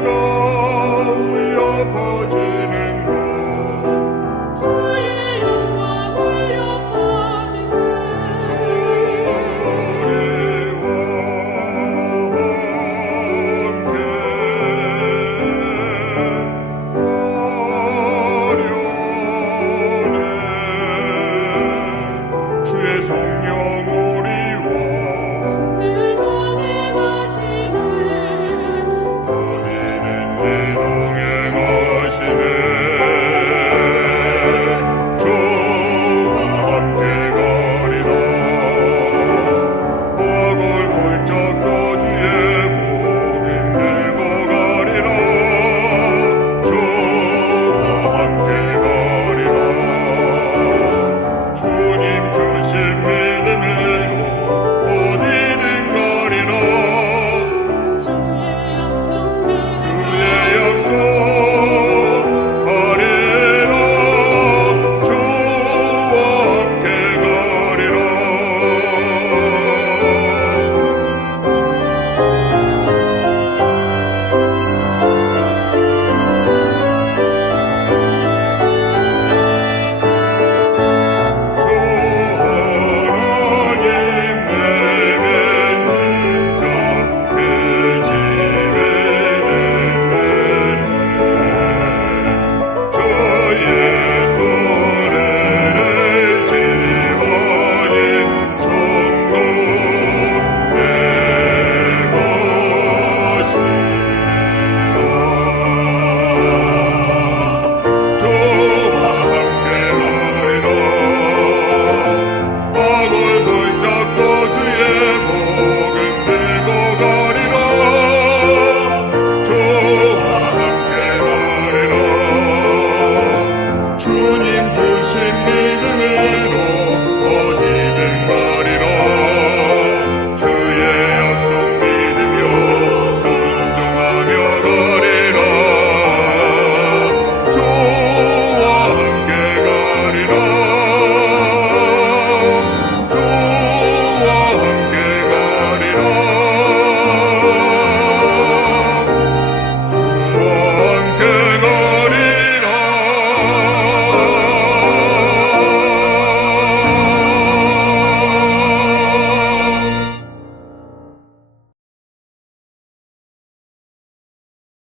neighbor.